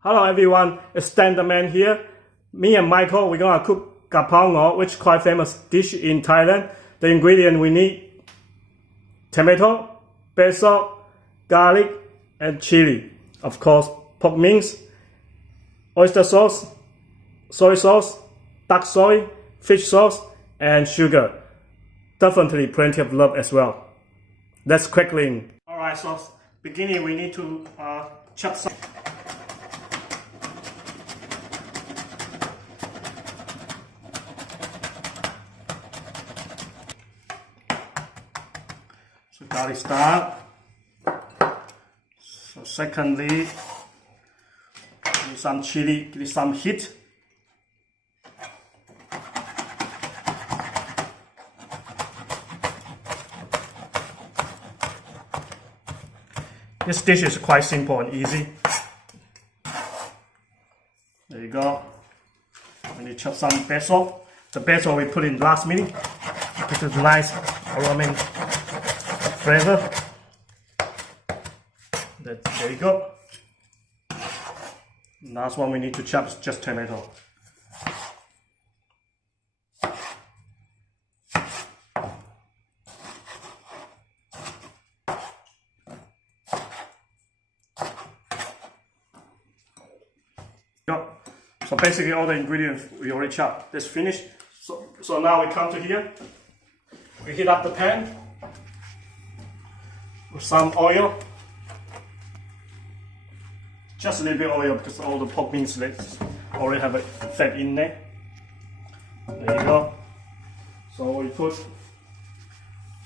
Hello everyone, it's Dan the Man here. Me and Michael, we're gonna cook gapao ngor, which is quite famous dish in Thailand. The ingredient we need: tomato, basil, garlic, and chili. Of course, pork mince, oyster sauce, soy sauce, duck soy, fish sauce, and sugar. Definitely plenty of love as well. Let's quickly in. Alright, so beginning we need to chop some. So garlic start. So secondly, some chili, give it some heat. This dish is quite simple and easy. There you go. And you chop some basil. The basil we put in last minute. This is nice aroma flavor. There you go. Last one we need to chop is just tomato. So basically all the ingredients we already chopped. That's finished. So now we come to here. We heat up the pan with some oil. Just a little bit of oil because all the pork mince already have a fat in there. There you go. So we put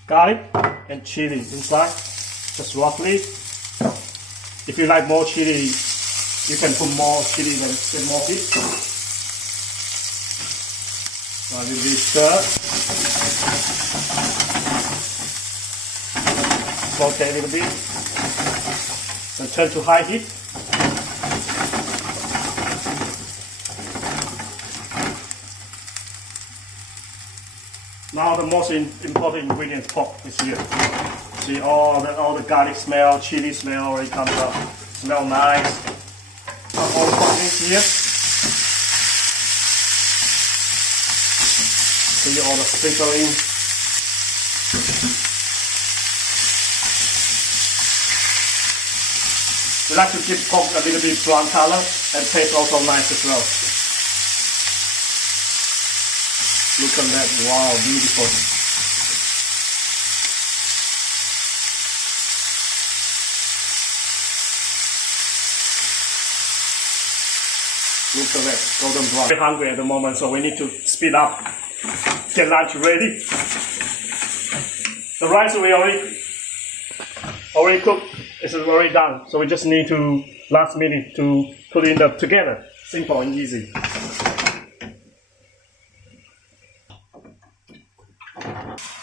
garlic and chili inside, just roughly. If you like more chili, you can put more chili and get more heat. So I will be stir. Saute a little bit. Then turn to high heat. Now the most important ingredient, pork, is here. See all the garlic smell, chili smell already comes out. Smell nice. All the pork is here. See all the sprinkling. We like to give pork a little bit brown color and taste also nice as well. Look at that, wow, beautiful. Look at that, golden brown. We're hungry at the moment, so we need to speed up, get lunch ready. The rice we already cooked, is already done, so we just need to last minute to put it together. Simple and easy.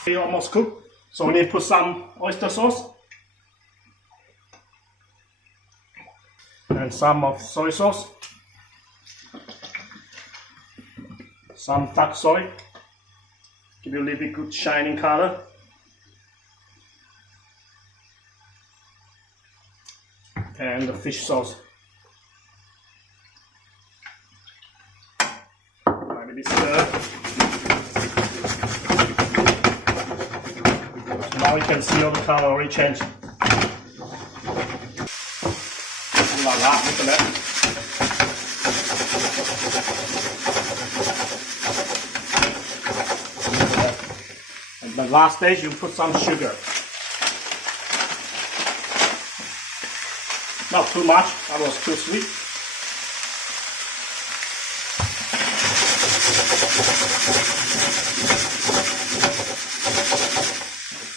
Almost cooked, so we need to put some oyster sauce and some of soy sauce, some duck soy, give you a little bit good shining color, and the fish sauce. Let me stir. Now you can see all the color already changed. Look at that. And the last stage, you put some sugar. Not too much, that was too sweet.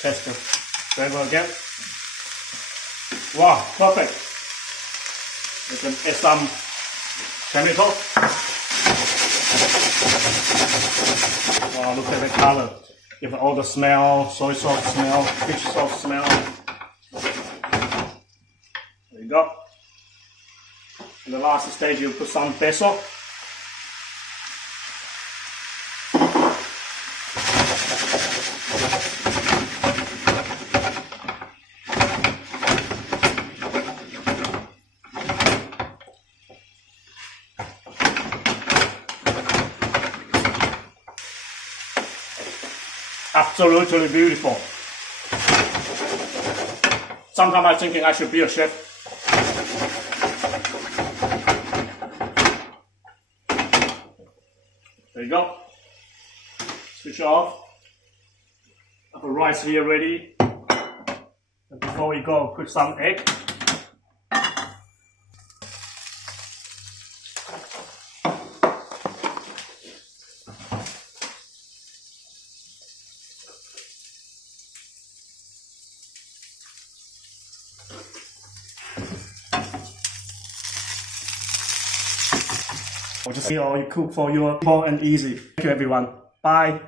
Test the flavor again. Wow, perfect. You can add some tomato. Wow, look at the color. Give all the smell, soy sauce smell, fish sauce smell. There you go. In the last stage, you put some basil. absolutely beautiful. Sometimes I'm thinking I should be a chef. There you go. Switch off. I have rice here ready. And before we go, put some egg. Or just or you cook for your home and easy. Thank you everyone. Bye.